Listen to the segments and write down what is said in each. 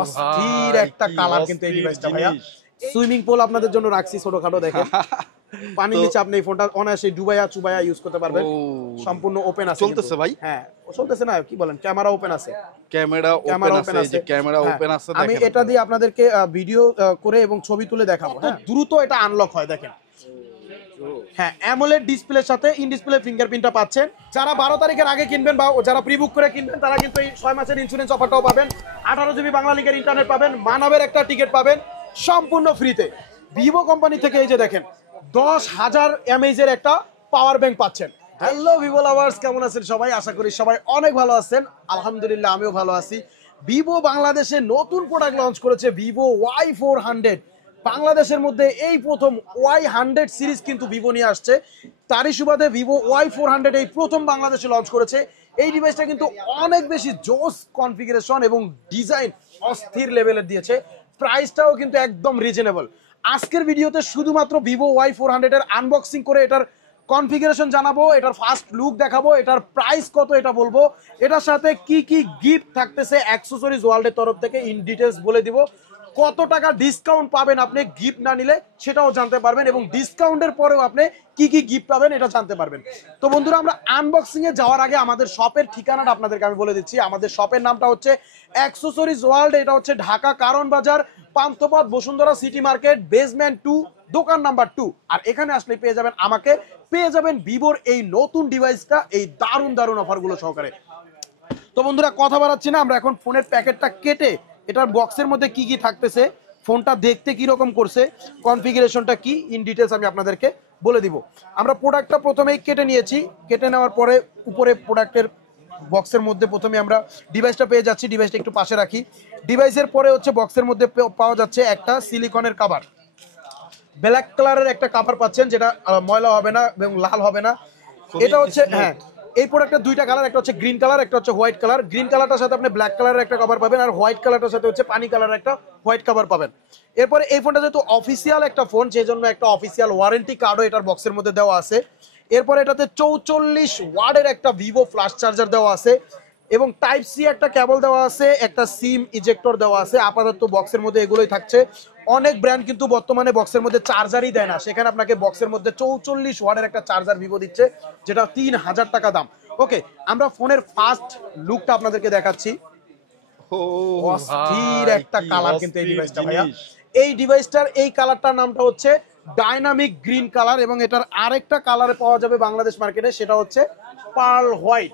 অস্থির একটা কালার কিন্তু এই ডিভাইসটা ভাইয়া। সুইমিং পুল আপনাদের জন্য রাখছি ছোটখাটো, দেখেন পানির নিচে আপনি এই ফোনটা অনায়াসে ডুবাইয়া চুবাইয়া ইউজ করতে পারবেন। সম্পূর্ণ ওপেন আছে, চলতেছে ভাই? হ্যাঁ চলতেছে না, কি বলেন, ক্যামেরা ওপেন আছে, ক্যামেরা ওপেন আছে, ক্যামেরা ওপেন আছে। আমি এটা দিয়ে আপনাদেরকে ভিডিও করে এবং ছবি তুলে দেখাবো। হ্যাঁ, দ্রুত এটা আনলক হয়, দেখেন। হ্যাঁ, অ্যামোলেড ডিসপ্লের সাথে ইন ডিসপ্লে ফিঙ্গারপ্রিন্টটা পাচ্ছেন। যারা 12 তারিখের আগে কিনবেন বা যারা প্রি বুক করে কিনবেন তারা কিন্তু এই 6 মাসের ইন্স্যুরেন্স অফারটাও পাবেন, 18 জিবি বাংলা লিগের ইন্টারনেট পাবেন, মানবের একটা টিকিট পাবেন সম্পূর্ণ ফ্রিতে। ভিভো কোম্পানি থেকে এই যে দেখেন 10,000 mAh এর একটা পাওয়ার ব্যাংক পাচ্ছেন। হ্যালো ভিভো লাভার্স, কেমন আছেন সবাই? আশা করি সবাই অনেক ভালো আছেন। আলহামদুলিল্লাহ আমিও ভালো আছি। ভিভো বাংলাদেশে নতুন প্রোডাক্ট লঞ্চ করেছে, ভিভো Y400। বাংলাদেশের মধ্যে এই প্রথম Y100 সিরিজ কিন্তু ভিভো নিয়ে আসছে। তারই সুবাদে ভিভো Y400 এই প্রথম বাংলাদেশে লঞ্চ করেছে। এই ডিভাইসটা কিন্তু অনেক বেশি জোস কনফিগারেশন এবং ডিজাইন অস্থির লেভেলের দিয়েছে। প্রাইসটাও কিন্তু একদম রিজনেবল। আজকের ভিডিওতে শুধুমাত্র ভিভো Y400 এর আনবক্সিং করে এটার কনফিগারেশন জানাবো, এটার ফার্স্ট লুক দেখাবো, এটার প্রাইস কত এটা বলবো, এটার সাথে কি কি গিফট থাকতেছে অ্যাক্সেসরিজ ওয়ার্ল্ডের তরফ থেকে ইন ডিটেলস বলে দিব। কত টাকা ডিসকাউন্ট পাবেন আপনি গিফট না নিলে সেটাও জানতে পারবেন, এবং ডিসকাউন্টের পরেও আপনি কি কি গিফট পাবেন এটা জানতে পারবেন। তো বন্ধুরা, আমরা আনবক্সিং এ যাওয়ার আগে আমাদের শপের ঠিকানাটা আপনাদেরকে আমি বলে দিচ্ছি। আমাদের শপের নামটা হচ্ছে অ্যাক্সেসরিজ ওয়ার্ল্ড। এটা হচ্ছে ঢাকা কারণ বাজার, Panthapath, Bashundhara city market, basement 2, দোকান নাম্বার 2। আর এখানে আসলে পেয়ে যাবেন আমাকে, পেয়ে যাবেন ভিভোর এই নতুন ডিভাইসটা এই দারুণ দারুণ অফারগুলো সহকারে। তো বন্ধুরা, কথা বাড়াচ্ছি না, আমরা এখন ফোনের প্যাকেটটা কেটে এটার বক্সের মধ্যে কি কি থাকতেছে, ফোনটা দেখতে কি রকম করছে, কনফিগারেশনটা কি, ইন ডিটেলস আমি আপনাদেরকে বলে দিব। আমরা প্রোডাক্টটা প্রথমেই কেটে নিয়েছি। কেটে নেওয়ার পরে উপরে প্রোডাক্টের বক্সের মধ্যে প্রথমে আমরা ডিভাইসটা পেয়ে যাচ্ছি। ডিভাইসটা একটু পাশে রাখি। ডিভাইসের পরে হচ্ছে বক্সের মধ্যে পাওয়া যাচ্ছে একটা সিলিকনের কভার, ব্ল্যাক কালারের একটা কভার পাচ্ছেন, যেটা ময়লা হবে না এবং লাল হবে না। এটা হচ্ছে, হ্যাঁ, এই প্রোডাক্টের দুইটা কালার, একটা হচ্ছে গ্রিন কালার, একটা হচ্ছে হোয়াইট কালার। গ্রিন কালারটার সাথে আপনি ব্ল্যাক কালারের একটা কভার পাবেন, আর হোয়াইট কালারটার সাথে হচ্ছে পানি কালারের একটা হোয়াইট কভার পাবেন। এরপরে এই ফোনটা যেহেতু অফিসিয়াল একটা ফোন, সেই জন্য একটা অফিসিয়াল ওয়ারেন্টি কার্ডও এটার বক্সের মধ্যে দেওয়া আছে। এরপরে এটাতে 44 ওয়াটের একটা ভিভো ফ্ল্যাশ চার্জার দেওয়া আছে, এবং টাইপ সি একটা কেবল দেওয়া আছে, একটা সিম ইজেক্টর দেওয়া আছে। আপাতত বক্সের মধ্যে এগুলোই থাকছে। অনেক ব্র্যান্ড কিন্তু বর্তমানে বক্সের মধ্যে চার্জারই দেয় না, সেখানে আপনাকে বক্সের মধ্যে 44 ওয়াটের একটা চার্জার ভিভো দিচ্ছে, যেটা 3000 টাকা দাম। ওকে, আমরা ফোনের ফার্স্ট লুকটা আপনাদেরকে দেখাচ্ছি। অস্থির একটা কালার কিন্তু এই ডিভাইসটা ভাইয়া। এই ডিভাইসটার এই কালারটার নামটা হচ্ছে ডাইনামিক গ্রিন কালার, এবং এটার আরেকটা কালারে পাওয়া যাবে বাংলাদেশ মার্কেটে, সেটা হচ্ছে পার্ল হোয়াইট।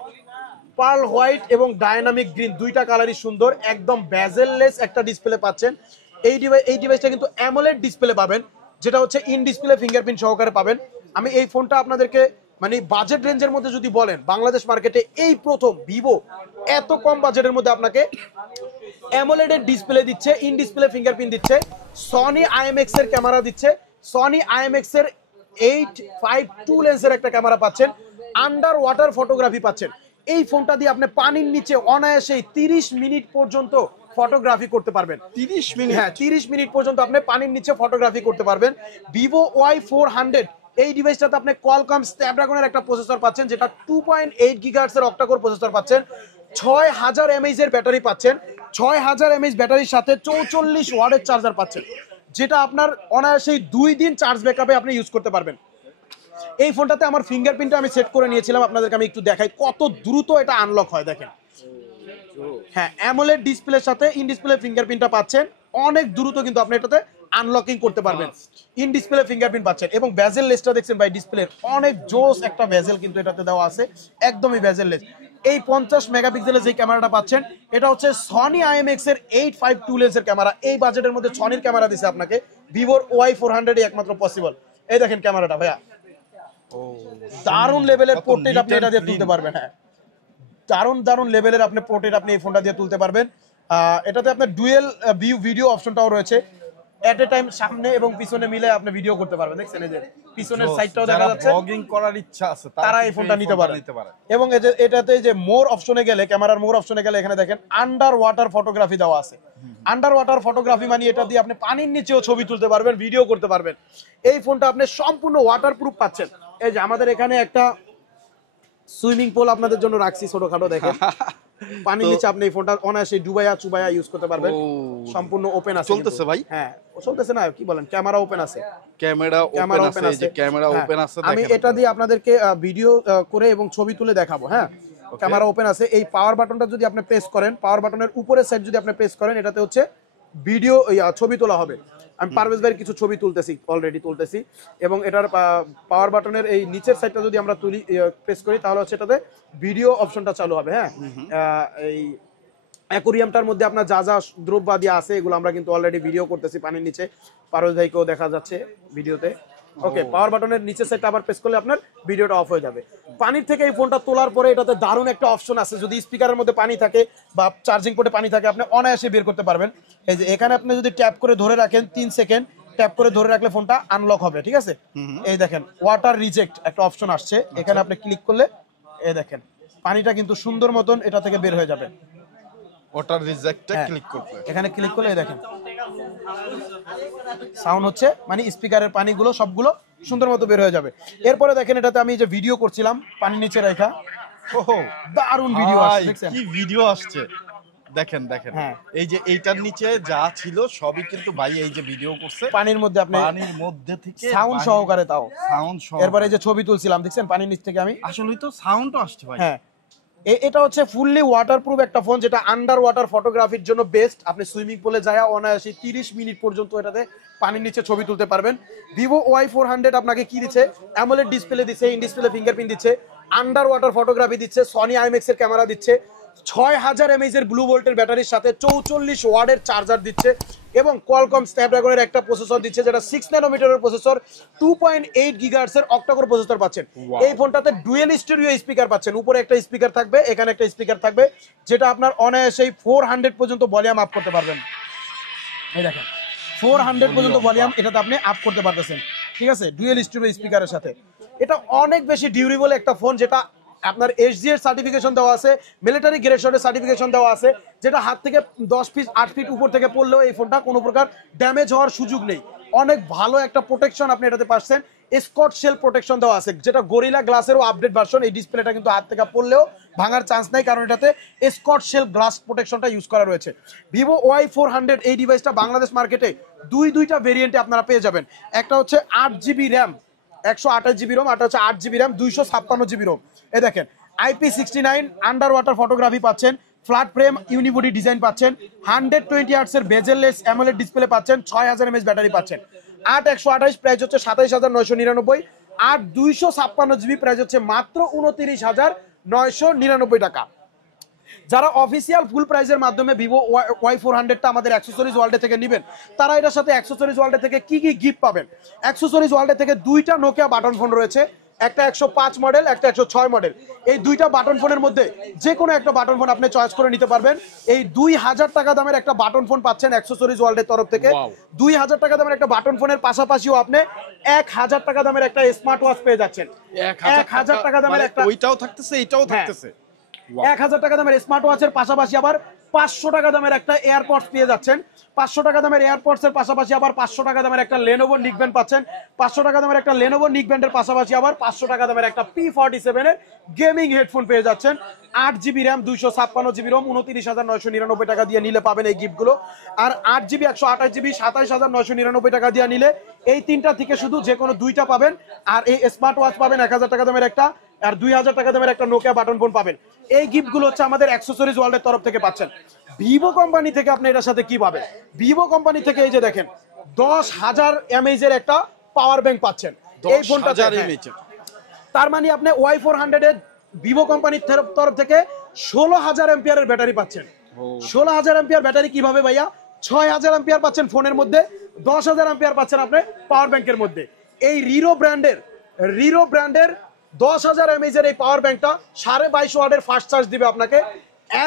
পার্ল হোয়াইট এবং ডাইনামিক গ্রিন দুইটা কালারই সুন্দর, একদম বেজেললেস একটা ডিসপ্লে পাচ্ছেন। এই ডিভাইসটা কিন্তু অ্যামোলেড ডিসপ্লে পাবেন, যেটা হচ্ছে ইন ডিসপ্লে ফিঙ্গারপ্রিন্ট সহকারে পাবেন। আমি এই ফোনটা আপনাদেরকে মানে বাজেট রেঞ্জের মধ্যে যদি বলেন, বাংলাদেশ মার্কেটে এই প্রথম ভিভো এত কম বাজেটের মধ্যে আপনাকে অ্যামোলেডের ডিসপ্লে দিচ্ছে, ইন ডিসপ্লে ফিঙ্গারপ্রিন্ট দিচ্ছে, সনি আইএমএক্স এর ক্যামেরা দিচ্ছে, সনি আইএমএক্স এর 852 লেন্সের একটা ক্যামেরা পাচ্ছেন, আন্ডার ওয়াটার ফটোগ্রাফি পাচ্ছেন। এই ফোনটা দিয়ে আপনি পানির নিচে অনায়াসে 30 মিনিট পর্যন্ত ফটোগ্রাফি করতে পারবেন। 30 মিনিট? হ্যাঁ, 30 মিনিট পর্যন্ত আপনি পানির নিচে ফটোগ্রাফি করতে পারবেন। ভিভো Y400 এই ডিভাইসটাতে আপনি কোয়ালকম স্ন্যাপড্রাগনের একটা প্রসেসর পাচ্ছেন, যেটা 2.8 গিগাহার্টজ এর অক্টা কোর প্রসেসর পাচ্ছেন, 6000 mAh এর ব্যাটারি পাচ্ছেন, 6000 mAh ব্যাটারির সাথে 44 ওয়াটের চার্জার পাচ্ছেন, যেটা আপনার অনায়াসেই 2 দিন চার্জ ব্যাকআপে আপনি ইউজ করতে পারবেন। এই ফোনটাতে আমার ফিঙ্গারপ্রিন্টটা আমি সেট করে নিয়েছিলাম, আপনাদেরকে আমি একটু দেখাই কত দ্রুত এটা আনলক হয়, দেখেন। হ্যাঁ, অ্যামোলেড ডিসপ্লের সাথে ইন ডিসপ্লে ফিঙ্গারপ্রিন্টটা পাচ্ছেন, অনেক দ্রুত কিন্তু আপনি এটাতে আনলকিং করতে পারবেন। ইন ডিসপ্লে ফিঙ্গারপ্রিন্ট পাচ্ছেন, এবং বেজেল লেসটা দেখছেন ভাই, ডিসপ্লের অনেক জোস একটা বেজেল কিন্তু এটাতে দেওয়া আছে, একদমই বেজেল লেস। এই 50 মেগাপিক্সেলের যে ক্যামেরাটা পাচ্ছেন, এটা হচ্ছে সনি আইএমএক্স এর 852 লেন্সের ক্যামেরা। এই বাজেটের মধ্যে সনির ক্যামেরা দিছে আপনাকে, ভিভোর Y400 একমাত্র পসিবল। এই দেখেন ক্যামেরাটা ভাইয়া, দারুণ লেভেলের পোর্ট্রেট আপনি এটা দিয়ে তুলতে পারবেন। হ্যাঁ, দারুণ লেভেলের আপনি পোর্ট্রেট আপনি এই ফোনটা দিয়ে তুলতে পারবেন। এটাতে আপনার ডুয়েল ভিউ ভিডিও অপশনটাও রয়েছে, এট এ টাইম সামনে এবং পিছনে মিলে আপনি ভিডিও করতে পারবেন। দেখছেন এই যে পিছনের সাইডটাও দেখা যাচ্ছে, ব্লগিং করার ইচ্ছা আছে তারা এই ফোনটা নিতে পারে। এবং এই যে এটাতে যে মোর অপশনে গেলে, ক্যামেরার মোর অপশনে গেলে এখানে দেখেন আন্ডার ওয়াটার ফটোগ্রাফি দেওয়া আছে। আন্ডার ওয়াটার ফটোগ্রাফি মানে এটা দিয়ে আপনি পানির নিচেও ছবি তুলতে পারবেন, ভিডিও করতে পারবেন। এই ফোনটা আপনি সম্পূর্ণ ওয়াটারপ্রুফ পাচ্ছেন। এই যে আমাদের এখানে একটা সুইমিং পুল আপনাদের জন্য রাখছি ছোটখাটো, দেখেন পানির নিচে আপনি এই ফোনটা অনায়াসে ডুবাইয়া চুবাইয়া ইউজ করতে পারবেন। সম্পূর্ণ ওপেন আছে, চলতেছে ভাই? হ্যাঁ চলতেছে না, কি বলেন, ক্যামেরা ওপেন আছে, ক্যামেরা ওপেন আছে, ক্যামেরা ওপেন আছে। আমি এটা দিয়ে আপনাদেরকে ভিডিও করে এবং ছবি তুলে দেখাবো। হ্যাঁ, ক্যামেরা ওপেন আছে। এই পাওয়ার বাটনটা যদি আপনি প্রেস করেন, পাওয়ার বাটনের উপরের সাইড যদি আপনি প্রেস করেন, এটাতে হচ্ছে ভিডিও ছবি তোলা হবে। আমি পারভেজ ভাইয়ের কিছু ছবি তুলতেছি, অলরেডি তুলতেছি। এবং এটার পাওয়ার বাটনের এই নিচের সাইডটা যদি আমরা তুলি প্রেস করি, তাহলে হচ্ছে এটাতে ভিডিও অপশনটা চালু হবে। হ্যাঁ, এই অ্যাকোরিয়ামটার মধ্যে আপনার যা যা দ্রব্যাদি আছে এগুলো আমরা কিন্তু অলরেডি ভিডিও করতেছি পানির নিচে, পারভেজ ভাইকেও দেখা যাচ্ছে ভিডিওতে। ওকে, পাওয়ার বাটনের নিচের সাইডটা আবার প্রেস করলে আপনার ভিডিওটা অফ হয়ে যাবে। পানির থেকে এই ফোনটা তোলার পরে এটাতে দারুণ একটা অপশন আছে, যদি স্পিকারের মধ্যে পানি থাকে বা চার্জিং পোর্টে পানি থাকে, আপনি অনায়াসে বের করতে পারবেন। এই যে এখানে আপনি যদি ট্যাপ করে ধরে রাখেন 3 সেকেন্ড, ট্যাপ করে ধরে রাখলে ফোনটা আনলক হবে। ঠিক আছে, এই দেখেন ওয়াটার রিজেক্ট একটা অপশন আসছে, এখানে আপনি ক্লিক করলে এই দেখেন পানিটা কিন্তু সুন্দর মতন এটা থেকে বের হয়ে যাবে। ওয়াটার রিজেক্টে ক্লিক করতে, এখানে ক্লিক করলে এই দেখেন সাউন্ড হচ্ছে, মানে স্পিকারের পানিগুলো সবগুলো সুন্দর মতো বের হয়ে যাবে। এরপরে দেখেন এটাতে আমি যে ভিডিও করছিলাম পানির নিচে রেখা, ওহো দারুণ ভিডিও আসছে, দেখছেন কি ভিডিও আসছে, দেখেন দেখেন। এই যে এইটার নিচে যা ছিল সবই কিন্তু ভাই এই যে ভিডিও করছে পানির মধ্যে, আপনি পানির মধ্যে থেকে সাউন্ড সহকারে, তাও সাউন্ড সহকারে। এরপরে এই যে ছবি তুলছিলাম দেখছেন পানির নিচ থেকে, আমি আসলেই তো সাউন্ডও আসছে ভাই। হ্যাঁ, এটা হচ্ছে ফুললি ওয়াটারপ্রুফ একটা ফোন, যেটা আন্ডার ওয়াটার ফটোগ্রাফির জন্য বেস্ট। আপনি সুইমিং পুলে যায় অনায়াসে 30 মিনিট পর্যন্ত এটাতে পানির নিচে ছবি তুলতে পারবেন। ভিভো Y400 আপনাকে কি দিচ্ছে, অ্যামোলেড ডিসপ্লে দিচ্ছে, ইন ডিসপ্লে ফিঙ্গারপ্রিন্ট দিচ্ছে, আন্ডার ওয়াটার ফটোগ্রাফি দিচ্ছে, সনি IMX এর ক্যামেরা দিচ্ছে, 6000 mAh এর ব্লু ভোল্টের ব্যাটারির সাথে 44 ওয়াটের চার্জার দিচ্ছে, এবং কোয়ালকম স্ন্যাপড্রাগনের একটা প্রসেসর দিচ্ছে, যেটা 6 ন্যানোমিটারের প্রসেসর, 2.8 গিগাহার্টজ এর অক্টা-কোর প্রসেসর পাচ্ছেন। এই ফোনটাতে ডুয়েল স্টেরিও স্পিকার পাচ্ছেন, উপরে একটা স্পিকার থাকবে, এখানে একটা স্পিকার থাকবে, যেটা আপনার অনায়াসেই 400 পর্যন্ত ভলিউম আপ করতে পারবেন। এই দেখেন 400 পর্যন্ত ভলিউম এটাতে আপনি আপ করতে পারতেছেন। ঠিক আছে, ডুয়েল স্টেরিও স্পিকারের সাথে এটা অনেক বেশি ডিউরেবল একটা ফোন, যেটা আপনার SG এর সার্টিফিকেশন দেওয়া আছে, মিলিটারি গ্রেডের সার্টিফিকেশন দেওয়া আছে, যেটা হাত থেকে 10 ফিট 8 ফিট উপর থেকে পড়লেও এই ফোনটা কোনো প্রকার ড্যামেজ হওয়ার সুযোগ নেই। অনেক ভালো একটা প্রোটেকশন আপনি এটাতে পাচ্ছেন, স্কট শেল প্রোটেকশন দেওয়া আছে, যেটা গরিলা গ্লাসেরও আপডেট ভার্সন। এই ডিসপ্লেটা কিন্তু হাত থেকে পড়লেও ভাঙার চান্স নাই, কারণ এটাতে স্কট শেল গ্লাস প্রোটেকশনটা ইউজ করা রয়েছে। ভিভো Y400 এই ডিভাইসটা বাংলাদেশ মার্কেটে দুইটা ভেরিয়েন্টে আপনারা পেয়ে যাবেন। একটা হচ্ছে 8GB র্যাম 128GB রোম, আর হচ্ছে 8GB র্যাম 256GB রোম। এই দেখেন IP69 আন্ডার ওয়াটার ফটোগ্রাফি পাচ্ছেন, ফ্ল্যাট ফ্রেম ইউনিবডি ডিজাইন পাচ্ছেন, 120 হার্টজ এর বেজেললেস অ্যামোলেড ডিসপ্লে পাচ্ছেন, 6000 mAh ব্যাটারি পাচ্ছেন। 8128 প্রাইস হচ্ছে 27999, 8256GB প্রাইস হচ্ছে মাত্র 29999 টাকা। যারা অফিসিয়াল ফুল প্রাইসের মাধ্যমে ভিভো Y400টা আমাদের অ্যাক্সেসরিজ ওয়ার্ল্ড থেকে নেবেন, তারা এটার সাথে অ্যাক্সেসরিজ ওয়ার্ল্ড থেকে কি কি গিফট পাবেন। অ্যাক্সেসরিজ ওয়ার্ল্ড থেকে দুইটা নোকিয়া বাটন ফোন রয়েছে, একটা 105 মডেল, একটা 106 মডেল। এই দুইটা বাটন ফোনের মধ্যে যে কোনো একটা বাটন ফোন আপনি চয়েস করে নিতে পারবেন। এই 2000 টাকা দামের একটা বাটন ফোন পাচ্ছেন অ্যাক্সেসরিজ ওয়ার্ল্ডের তরফ থেকে। 2000 টাকা দামের একটা বাটন ফোনের পাশাপাশিও আপনি 1000 টাকা দামের একটা স্মার্ট ওয়াচ পেয়ে যাচ্ছেন। 1000 টাকা দামের একটা, ওইটাও থাকতেছে এটাও থাকতেছে। 1000 টাকা দামের স্মার্ট ওয়াচের পাশাপাশি আবার 500 টাকা দামের একটা এয়ারপডস পেয়ে যাচ্ছেন। 500 টাকা দামের এয়ারপডস এর পাশাপাশি আবার 500 টাকা দামের একটা লেনোভো নিকব্যান্ড পাচ্ছেন। 500 টাকা দামের একটা লেনোভো নিকব্যান্ডের পাশাপাশি আবার 500 টাকা দামের একটা P47 এর গেমিং হেডফোন পেয়ে যাচ্ছেন। 8GB র্যাম 256GB রোম 29999 টাকা দিয়ে নিলে পাবেন এই গিফটগুলো। আর 8GB 128GB 27999 টাকা দিয়ে নিলে এই তিনটা থেকে শুধু যে কোনো দুইটা পাবেন। আর এই স্মার্ট ওয়াচ পাবেন 1000 টাকা দামের একটা, আর 2000 টাকা দামের একটা নোকিয়া বাটন ফোন পাবেন। এই গিফটগুলো হচ্ছে আমাদের অ্যাক্সেসরিজ ওয়ার্ল্ডের তরফ থেকে পাচ্ছেন। ভিভো কোম্পানি থেকে আপনি এটার সাথে কি পাবেন, ভিভো কোম্পানি থেকে এই যে দেখেন 10000 mAh এর একটা পাওয়ার ব্যাংক পাচ্ছেন এই ফোনটা। তার মানে আপনি Y400 এর ভিভো কোম্পানির তরফ থেকে 16000 অ্যাম্পিয়ারের ব্যাটারি পাচ্ছেন। 16000 অ্যাম্পিয়ার ব্যাটারি কিভাবে ভাইয়া, 6000 অ্যাম্পিয়ার পাচ্ছেন ফোনের মধ্যে, 10000 অ্যাম্পিয়ার পাচ্ছেন আপনি পাওয়ার ব্যাংকের মধ্যে। এই রিরো ব্র্যান্ডের 10000 mAh এর এই পাওয়ার ব্যাংকটা 22.5 ওয়াটের ফাস্ট চার্জ দিবে আপনাকে।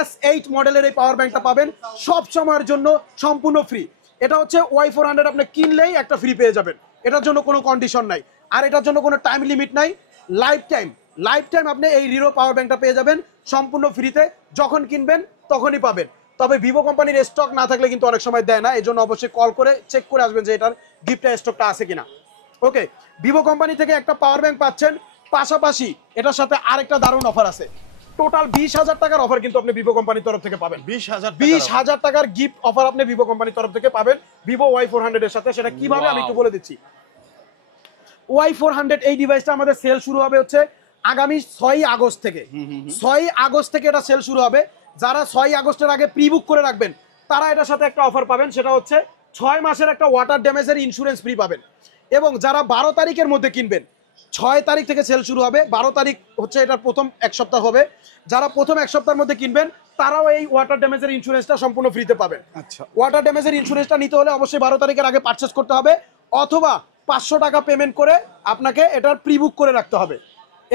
S8 মডেলের এই পাওয়ার ব্যাংকটা পাবেন সব সময়ের জন্য সম্পূর্ণ ফ্রি। এটা হচ্ছে Y400 আপনি কিনলেই একটা ফ্রি পেয়ে যাবেন, এটার জন্য কোনো কন্ডিশন নাই, আর এটার জন্য কোনো টাইম লিমিট নাই। লাইফ টাইম আপনি এই রিরো পাওয়ার ব্যাংকটা পেয়ে যাবেন সম্পূর্ণ ফ্রিতে, যখন কিনবেন তখনই পাবেন। তবে ভিভো কোম্পানির স্টক না থাকলে কিন্তু অনেক সময় দেয় না, এই জন্য অবশ্যই কল করে চেক করে আসবেন যে এটার গিফটের স্টকটা আছে কিনা। ওকে, ভিভো কোম্পানি থেকে একটা পাওয়ার ব্যাংক পাচ্ছেন, পাশাপাশি এটার সাথে আরেকটা দারুণ অফার আছে। টোটাল 20,000 টাকার অফার কিন্তু আপনি ভিভো কোম্পানির তরফ থেকে পাবেন। 20,000 20,000 টাকার গিফট অফার আপনি ভিভো কোম্পানির তরফ থেকে পাবেন ভিভো Y400 এর সাথে। সেটা কিভাবে আমি একটু বলে দিচ্ছি। Y400 এই ডিভাইসটা আমাদের সেল শুরু হবে হচ্ছে আগামী 6 আগস্ট থেকে। 6 আগস্ট থেকে এটা সেল শুরু হবে। যারা 6 আগস্টের আগে প্রি বুক করে রাখবেন তারা এটার সাথে একটা অফার পাবেন, সেটা হচ্ছে 6 মাসের একটা ওয়াটার ড্যামেজের ইন্স্যুরেন্স ফ্রি পাবেন। এবং যারা 12 তারিখের মধ্যে কিনবেন, 6 তারিখ থেকে সেল শুরু হবে, 12 তারিখ হচ্ছে এটার প্রথম এক সপ্তাহ হবে, যারা প্রথম এক সপ্তাহের মধ্যে কিনবেন তারাও এই ওয়াটার ড্যামেজের ইন্স্যুরেন্সটা সম্পূর্ণ ফ্রিতে পাবেন। আচ্ছা, ওয়াটার ড্যামেজের ইন্স্যুরেন্সটা নিতে হলে অবশ্যই 12 তারিখের আগে পারচেজ করতে হবে, অথবা 500 টাকা পেমেন্ট করে আপনাকে এটার প্রি বুক করে রাখতে হবে।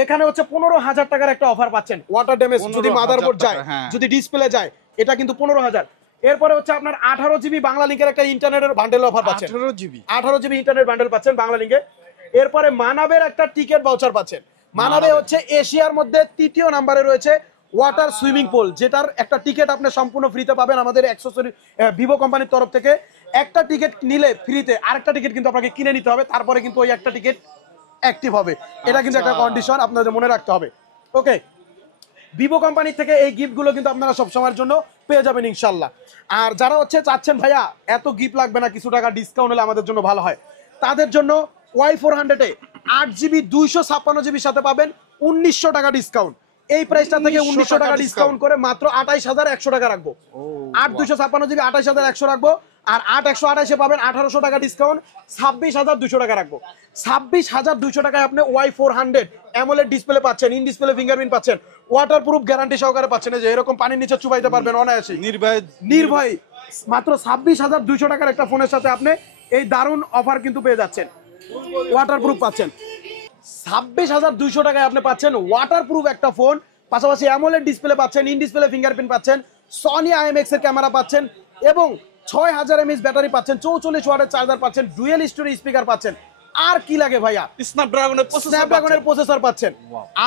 এখানে হচ্ছে 15,000 টাকার একটা অফার পাচ্ছেন। ওয়াটার ড্যামেজ যদি মাদারবোর্ড যায়, যদি ডিসপ্লে যায়, এটা কিন্তু 15,000। এরপরে হচ্ছে আপনার 18 জিবি বাংলা লিংকের একটা ইন্টারনেটের বান্ডেল অফার পাচ্ছেন। 18 জিবি ইন্টারনেট বান্ডেল পাচ্ছেন বাংলা লিংকে। এরপরে মানাবের একটা টিকেট ভাউচার পাচ্ছেন। মানাবে হচ্ছে এশিয়ার মধ্যে 3য় নম্বরে রয়েছে ওয়াটার সুইমিং পুল, যেটার একটা টিকেট আপনি সম্পূর্ণ ফ্রিতে পাবেন আমাদের অ্যাক্সেসরি ভিভো কোম্পানির তরফ থেকে। একটা টিকেট নিলে ফ্রিতে আরেকটা টিকেট কিন্তু আপনাকে কিনে নিতে হবে, তারপরে কিন্তু ওই একটা টিকেট অ্যাক্টিভ হবে। এটা কিন্তু একটা কন্ডিশন আপনাদের মনে রাখতে হবে। ওকে, ভিভো কোম্পানি থেকে এই গিফটগুলো কিন্তু আপনারা সব সময়ের জন্য পেয়ে যাবেন ইনশাল্লাহ। আর যারা হচ্ছে চাচ্ছেন ভাইয়া এত গিফট লাগবে না, কিছু টাকা ডিসকাউন্ট হলে আমাদের জন্য ভালো হয়, তাদের জন্য Y400 এ 8 জিবি 256 জিবির সাথে পাবেন 1900 টাকা ডিসকাউন্ট। এই প্রাইসটা থেকে 1900 টাকা ডিসকাউন্ট করে মাত্র 28,100 টাকা রাখবো। 8 256 জিবি 28,100 রাখবো, আর 8 128 এ পাবেন 1800 টাকা ডিসকাউন্ট, 26,200 টাকা রাখবো। 26,200 টাকায় আপনি Y400 অ্যামোলেড ডিসপ্লে পাচ্ছেন, ইন ডিসপ্লে ফিঙ্গারপ্রিন্ট পাচ্ছেন, ওয়াটারপ্রুফ গ্যারান্টি সহকারে পাচ্ছেন, যে এরকম পানির নিচে চুবাইতে পারবেন অনায়াসে নির্ভয়। মাত্র 26,200 টাকার একটা ফোনের সাথে আপনি এই দারুণ অফার কিন্তু পেয়ে যাচ্ছেন। ওয়াটারপ্রুফ পাচ্ছেন 26,200 টাকায় আপনি পাচ্ছেন ওয়াটারপ্রুফ একটা ফোন, পাশাপাশি অ্যামোলেড ডিসপ্লে পাচ্ছেন, ইন ডিসপ্লে ফিঙ্গারপ্রিন্ট পাচ্ছেন, সনি IMX এর ক্যামেরা পাচ্ছেন, এবং 6000 mAh ব্যাটারি পাচ্ছেন, 44 ওয়াটের চার্জার পাচ্ছেন, ডুয়েল স্টোরেজ স্পিকার পাচ্ছেন। আর কি লাগে ভাইয়া, স্ন্যাপড্রাগনের প্রসেসর পাচ্ছেন।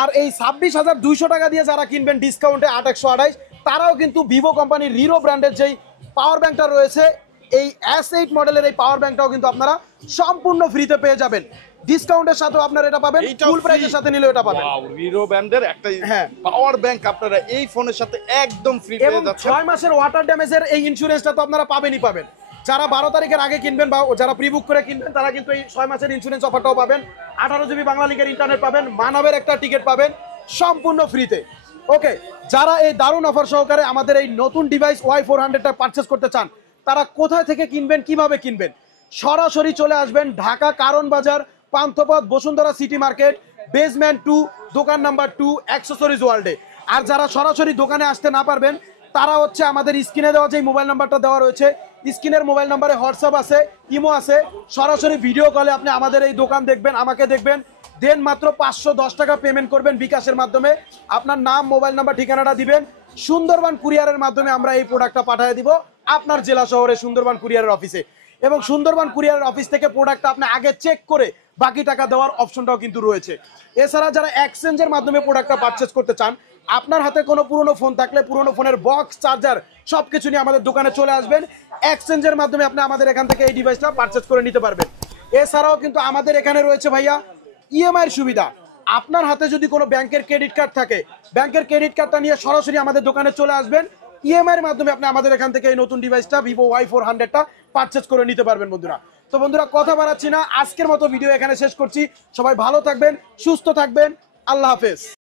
আর এই 26,200 টাকা দিয়ে যারা কিনবেন ডিসকাউন্টে 8 128, তারাও কিন্তু ভিভো কোম্পানির রিরো ব্র্যান্ডের যেই পাওয়ার ব্যাংকটা রয়েছে, এই S8 মডেলের এই পাওয়ার ব্যাংকটাও কিন্তু আপনারা সম্পূর্ণ ফ্রিতে পেয়ে যাবেন। ডিসকাউন্টের সাথেও আপনারা এটা পাবেন, ফুল প্রাইসের সাথে নিলেও এটা পাবেন। ওয়াও, রিরো ব্র্যান্ডের একটা পাওয়ার ব্যাংক আপনারা এই ফোনের সাথে একদম ফ্রি পেয়ে যাচ্ছেন। 6 মাসের ওয়াটার ড্যামেজের এই ইন্স্যুরেন্সটা তো আপনারা পাবেনই পাবেন। যারা 12 তারিখের আগে কিনবেন বা যারা প্রি বুক করে কিনবেন তারা কিন্তু এই 6 মাসের ইন্স্যুরেন্স অফারটাও পাবেন। 18 জিবি বাংলা লিংকের ইন্টারনেট পাবেন, মানবের একটা টিকিট পাবেন সম্পূর্ণ ফ্রিতে। ওকে, যারা এই দারুণ অফার সহকারে আমাদের এই নতুন ডিভাইস Y400টা পারচেজ করতে চান, তারা কোথায় থেকে কিনবেন, কিভাবে কিনবেন? সরাসরি চলে আসবেন ঢাকা কারণ বাজার, Panthapath, Bashundhara city market, basement 2, দোকান নাম্বার 2, অ্যাক্সেসরিজ ওয়ার্ল্ডে। আর যারা সরাসরি দোকানে আসতে না পারবেন, তারা হচ্ছে আমাদের স্ক্রিনে দেওয়া যে মোবাইল নাম্বারটা দেওয়া রয়েছে, স্ক্রিনের মোবাইল নাম্বারে হোয়াটসঅ্যাপ আছে, ইমো আছে, সরাসরি ভিডিও কলে আপনি আমাদের এই দোকান দেখবেন, আমাকে দেখবেন, দেন মাত্র 510 টাকা পেমেন্ট করবেন বিকাশের মাধ্যমে। আপনার নাম, মোবাইল নাম্বার, ঠিকানাটা দিবেন, সুন্দরবন কুরিয়ারের মাধ্যমে আমরা এই প্রোডাক্টটা পাঠিয়ে দিব আপনার জেলা শহরে সুন্দরবন কুরিয়ারের অফিসে। এবং সুন্দরবন কুরিয়ারের অফিস থেকে প্রোডাক্টটা আপনি আগে চেক করে বাকি টাকা দেওয়ার অপশনটাও কিন্তু রয়েছে। এছাড়া যারা এক্সচেঞ্জের মাধ্যমে প্রোডাক্টটা পারচেজ করতে চান, আপনার হাতে কোনো পুরনো ফোন থাকলে পুরনো ফোনের বক্স, চার্জার সবকিছু নিয়ে আমাদের দোকানে চলে আসবেন, এক্সচেঞ্জের মাধ্যমে আপনি আমাদের এখান থেকে এই ডিভাইসটা পারচেজ করে নিতে পারবেন। এছাড়াও কিন্তু আমাদের এখানে রয়েছে ভাইয়া EMI এর সুবিধা। আপনার হাতে যদি কোনো ব্যাংকের ক্রেডিট কার্ড থাকে, ব্যাংকের ক্রেডিট কার্ডটা নিয়ে সরাসরি আমাদের দোকানে চলে আসবেন, EMI এর মাধ্যমে আপনি আমাদের এখান থেকে এই নতুন ডিভাইসটা ভিভো Y400টা পারচেজ করে নিতে পারবেন বন্ধুরা। তো বন্ধুরা, কথা বাড়াচ্ছি না, আজকের মতো ভিডিও এখানে শেষ করছি। সবাই ভালো থাকবেন, সুস্থ থাকবেন, আল্লাহ হাফেজ।